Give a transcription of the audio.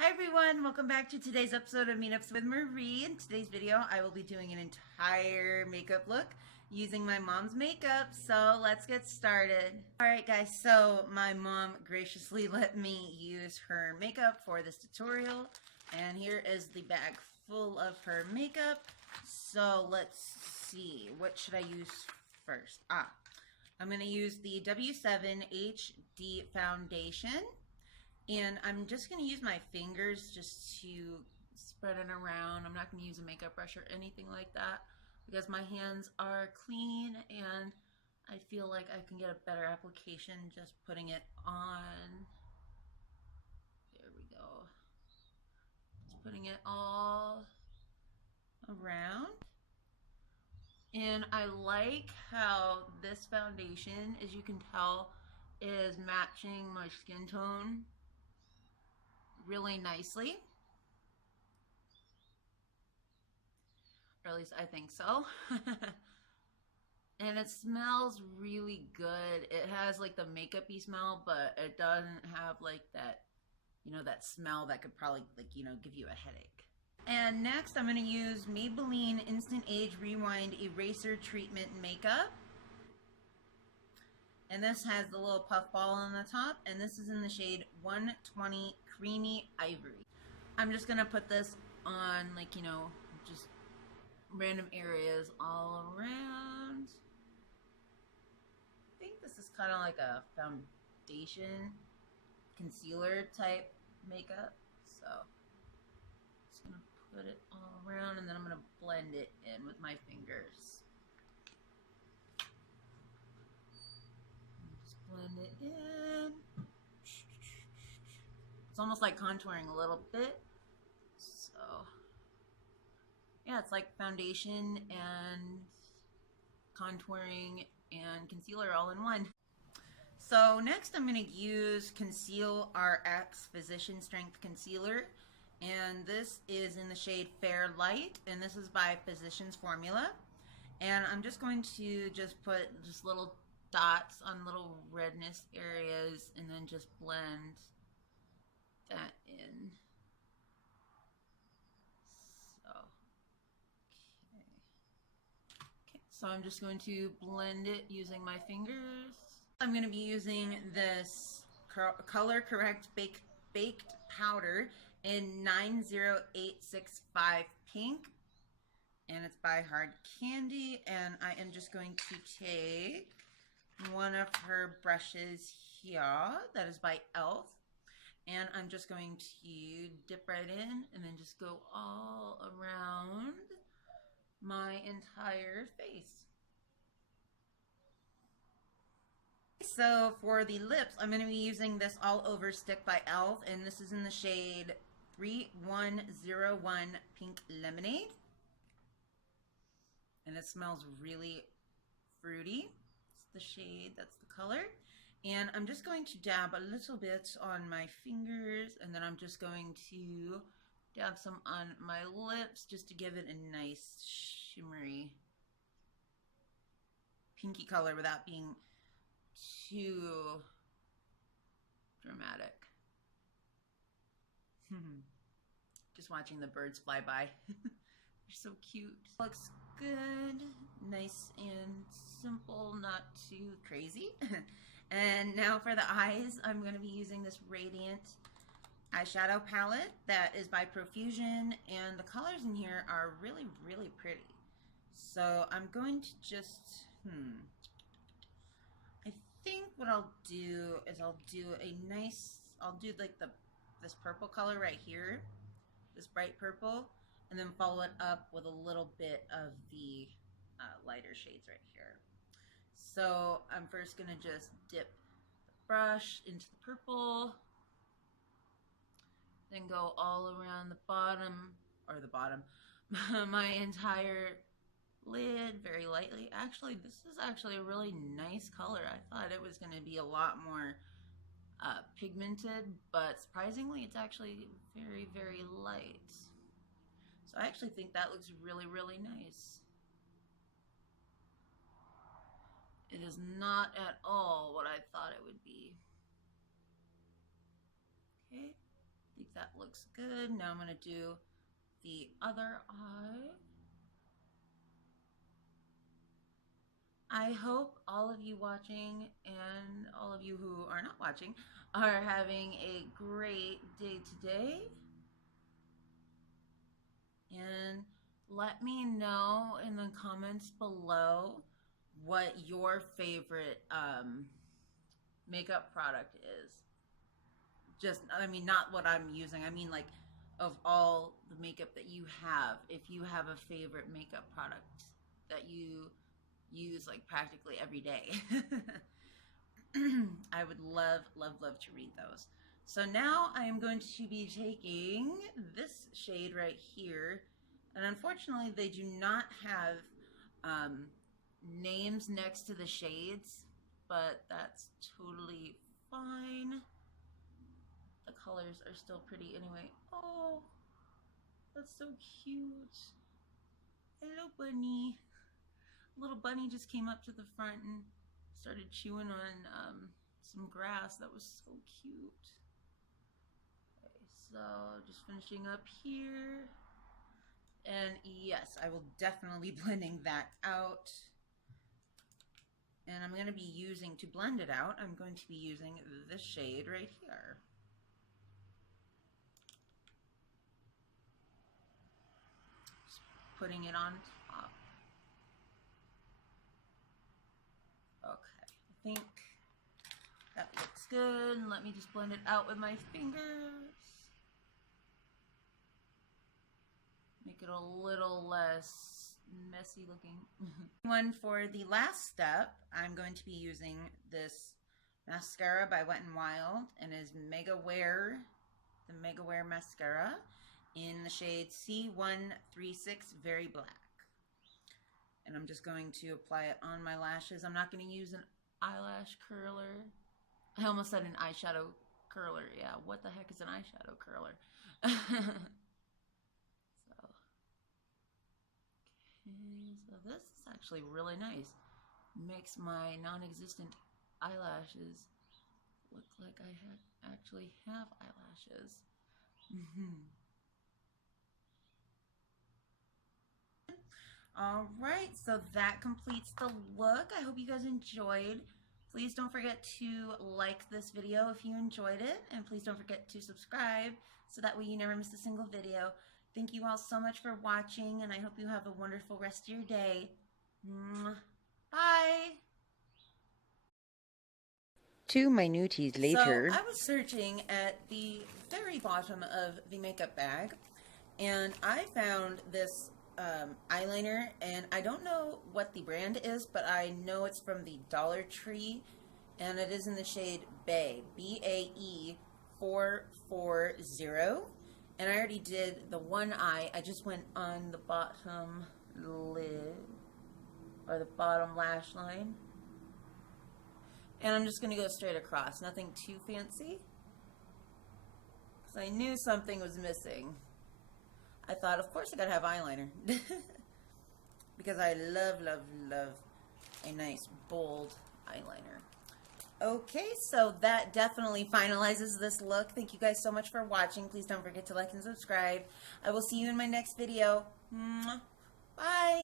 Hi everyone, welcome back to today's episode of Meetups with Marie. In today's video, I will be doing an entire makeup look using my mom's makeup, so let's get started. Alright guys, so my mom graciously let me use her makeup for this tutorial, and here is the bag full of her makeup. So let's see, what should I use first? I'm going to use the W7 HD foundation. And I'm just going to use my fingers just to spread it around. I'm not going to use a makeup brush or anything like that because my hands are clean and I feel like I can get a better application just putting it on. There we go. Just putting it all around. And I like how this foundation, as you can tell, is matching my skin tone really nicely. Or at least I think so. And it smells really good. It has like the makeup-y smell, but it doesn't have like that, that smell that could probably like, give you a headache. And next I'm going to use Maybelline Instant Age Rewind Eraser Treatment Makeup. And this has the little puff ball on the top, and this is in the shade 120 Creamy Ivory. I'm just going to put this on like, just random areas all around. I think this is kind of like a foundation concealer type makeup, so just gonna put it all around and then I'm gonna blend it in with my fingers. Just blend it in. It's almost like contouring a little bit, so yeah, it's like foundation and contouring and concealer all in one. So next I'm going to use Conceal RX Physician Strength Concealer, and this is in the shade Fair Light, and this is by Physicians Formula. And I'm just going to put just little dots on little redness areas and then just blend that in. So I'm just going to blend it using my fingers. I'm going to be using this Color Correct Baked Powder in 90865 Pink. And it's by Hard Candy. And I am just going to take one of her brushes here. That is by e.l.f. And I'm just going to dip right in and then just go all around my entire face. So for the lips, I'm going to be using this All Over Stick by e.l.f. and this is in the shade 3101 Pink Lemonade. And it smells really fruity. It's the shade, that's the color. And I'm just going to dab a little bit on my fingers, and then I'm just going to dab some on my lips just to give it a nice shimmery pinky color without being too dramatic. Just watching the birds fly by. They're so cute. Looks good, nice and simple, not too crazy. And now for the eyes, I'm going to be using this Radiant eyeshadow palette that is by Profusion, and the colors in here are really, really pretty. So I'm going to just, I think what I'll do is I'll do like this purple color right here, this bright purple, and then follow it up with a little bit of the lighter shades right here. So I'm first gonna just dip the brush into the purple, then go all around the bottom, my entire lid very lightly. Actually, this is actually a really nice color. I thought it was gonna be a lot more pigmented, but surprisingly it's actually very, very light. So I actually think that looks really, really nice. It is not at all what I thought it would be. Okay, I think that looks good. Now I'm going to do the other eye. I hope all of you watching and all of you who are not watching are having a great day today. And let me know in the comments below what your favorite makeup product is. Just, I mean, not what I'm using. I mean, like, of all the makeup that you have, if you have a favorite makeup product that you use like practically every day. I would love to read those. So now I am going to be taking this shade right here, and unfortunately they do not have names next to the shades, but that's totally fine. The colors are still pretty anyway. Oh, that's so cute. Hello, bunny. Little bunny just came up to the front and started chewing on some grass. That was so cute. Okay, so just finishing up here. And yes, I will definitely be blending that out. And I'm going to be using, to blend it out, I'm going to be using this shade right here. Just putting it on top. Okay, I think that looks good. Let me just blend it out with my fingers. Make it a little less messy looking. One for the last step, I'm going to be using this mascara by Wet n Wild, and is Mega Wear, the Mega Wear mascara in the shade C136 Very Black. And I'm just going to apply it on my lashes. I'm not going to use an eyelash curler. I almost said an eyeshadow curler. Yeah, what the heck is an eyeshadow curler? So this is actually really nice. Makes my non-existent eyelashes look like I actually have eyelashes. Alright, so that completes the look. I hope you guys enjoyed. Please don't forget to like this video if you enjoyed it, and please don't forget to subscribe so that way you never miss a single video. Thank you all so much for watching, and I hope you have a wonderful rest of your day. Bye! 2 minutes later. So I was searching at the very bottom of the makeup bag, and I found this eyeliner, and I don't know what the brand is, but I know it's from the Dollar Tree, and it is in the shade Bae, B-A-E 440. And I already did the one eye. I just went on the bottom lid, or the bottom lash line. And I'm just going to go straight across. Nothing too fancy. Because I knew something was missing. I thought, of course I got to have eyeliner. Because I love a nice, bold eyeliner. Okay, so that definitely finalizes this look. Thank you guys so much for watching. Please don't forget to like and subscribe. I will see you in my next video. Bye!